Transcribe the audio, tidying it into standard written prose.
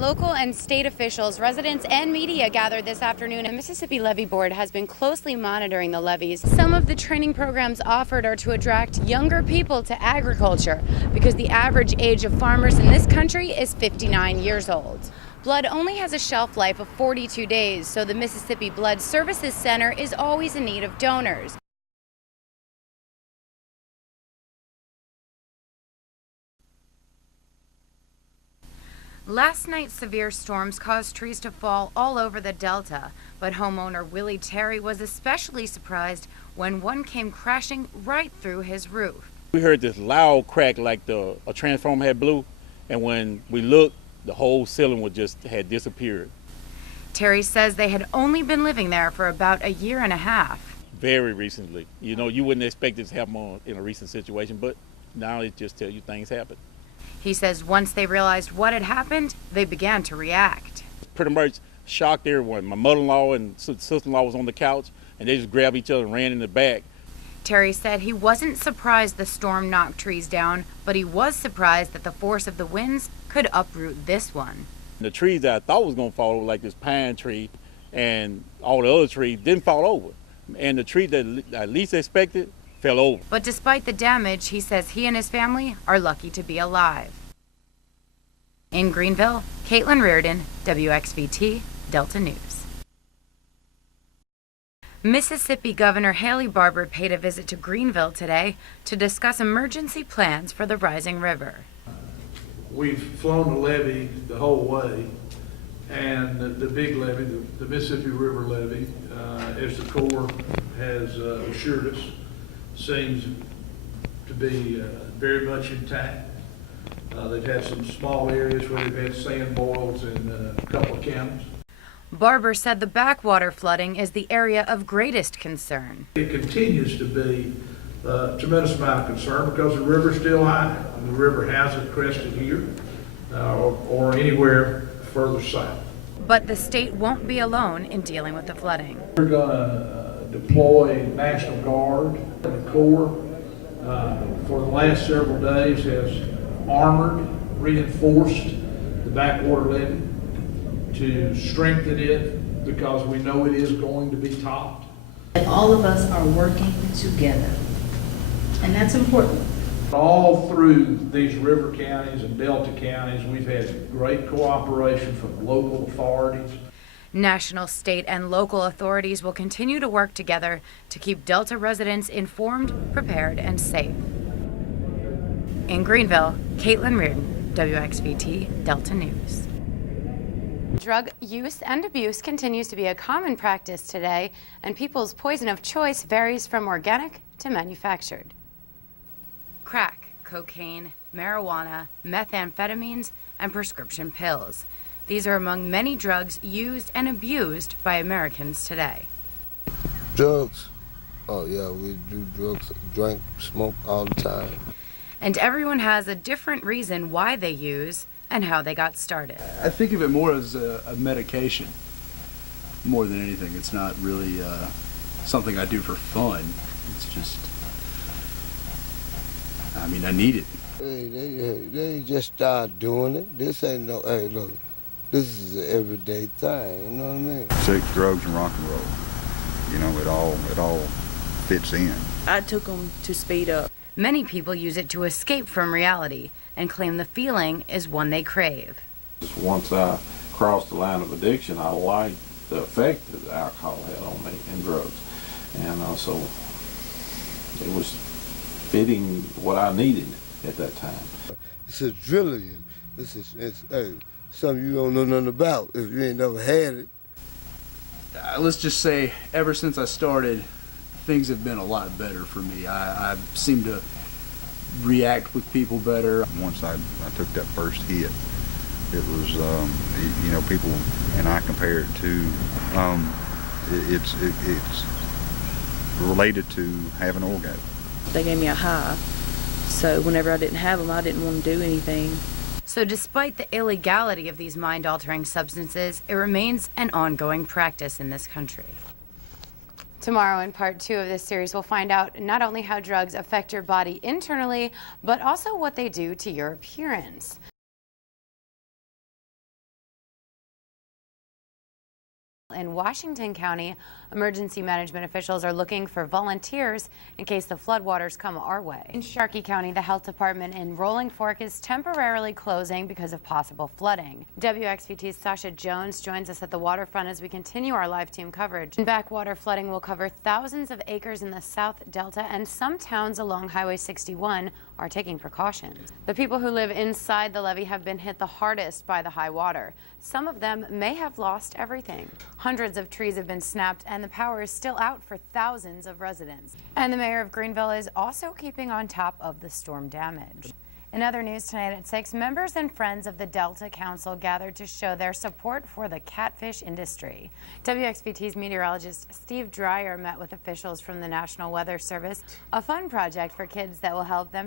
Local and state officials, residents, and media gathered this afternoon. The Mississippi Levee Board has been closely monitoring the levees. Some of the training programs offered are to attract younger people to agriculture because the average age of farmers in this country is 59 years old. Blood only has a shelf life of 42 days, so the Mississippi Blood Services Center is always in need of donors. Last night's severe storms caused trees to fall all over the Delta, but homeowner Willie Terry was especially surprised when one came crashing right through his roof. We heard this loud crack like a transformer had blew, and when we looked, the whole ceiling had disappeared. Terry says they had only been living there for about a year and a half. Very recently. You know, you wouldn't expect this to happen in a recent situation, but now it just tells you things happen. He says once they realized what had happened, they began to react. Pretty much shocked everyone. My mother-in-law and sister-in-law was on the couch, and they just grabbed each other and ran in the back. Terry said he wasn't surprised the storm knocked trees down, but he was surprised that the force of the winds could uproot this one. The trees that I thought was going to fall over, like this pine tree and all the other trees, didn't fall over. And the tree that I least expected fell over. But despite the damage, he says he and his family are lucky to be alive. In Greenville, Caitlin Rearden, WXVT, Delta News. Mississippi Governor Haley Barbour paid a visit to Greenville today to discuss emergency plans for the rising river. We've flown the levee the whole way, and the big levee, the Mississippi River levee, as the Corps has assured us, seems to be very much intact. They've had some small areas where they've had sand boils in a couple of counties. Barbour said the backwater flooding is the area of greatest concern. It continues to be a tremendous amount of concern because the river's still high, and the river hasn't crested here or anywhere further south. But the state won't be alone in dealing with the flooding. We're going to deploy National Guard. The Corps, for the last several days, has armored, reinforced the backwater levee to strengthen it because we know it is going to be topped. All of us are working together, and that's important. All through these river counties and delta counties, we've had great cooperation from local authorities. National, state, and local authorities will continue to work together to keep Delta residents informed, prepared, and safe. In Greenville, Caitlin Rearden, WXVT, Delta News. Drug use and abuse continues to be a common practice today, and people's poison of choice varies from organic to manufactured. Crack, cocaine, marijuana, methamphetamines, and prescription pills. These are among many drugs used and abused by Americans today. Drugs? Oh yeah, we do drugs, drink, smoke all the time. And everyone has a different reason why they use and how they got started. I think of it more as a medication, more than anything. It's not really something I do for fun. It's just, I mean, I need it. Hey, they just start doing it. This ain't no, hey look, this is an everyday thing, you know what I mean? Sex, drugs, and rock and roll. You know, it all fits in. I took them to speed up. Many people use it to escape from reality and claim the feeling is one they crave. Once I crossed the line of addiction, I liked the effect that alcohol had on me and drugs. And so it was fitting what I needed at that time. It's adrenaline. It's hey, something you don't know nothing about if you ain't never had it. Let's just say, ever since I started, things have been a lot better for me. I seem to react with people better. Once I took that first hit, it was, you know, people, and I compare it to, it's related to having an orgasm. They gave me a high, so whenever I didn't have them, I didn't want to do anything. So despite the illegality of these mind-altering substances, it remains an ongoing practice in this country. Tomorrow in part 2 of this series, we'll find out not only how drugs affect your body internally, but also what they do to your appearance. In Washington County, emergency management officials are looking for volunteers in case the floodwaters come our way. In Sharkey County, the health department in Rolling Fork is temporarily closing because of possible flooding. WXVT's Sasha Jones joins us at the waterfront as we continue our live team coverage. Backwater flooding will cover thousands of acres in the South Delta, and some towns along Highway 61 are taking precautions. The people who live inside the levee have been hit the hardest by the high water. Some of them may have lost everything. Hundreds of trees have been snapped and the power is still out for thousands of residents. And the mayor of Greenville is also keeping on top of the storm damage. In other news tonight at 6, members and friends of the Delta Council gathered to show their support for the catfish industry. WXVT's meteorologist Steve Dreyer met with officials from the National Weather Service, a fun project for kids that will help them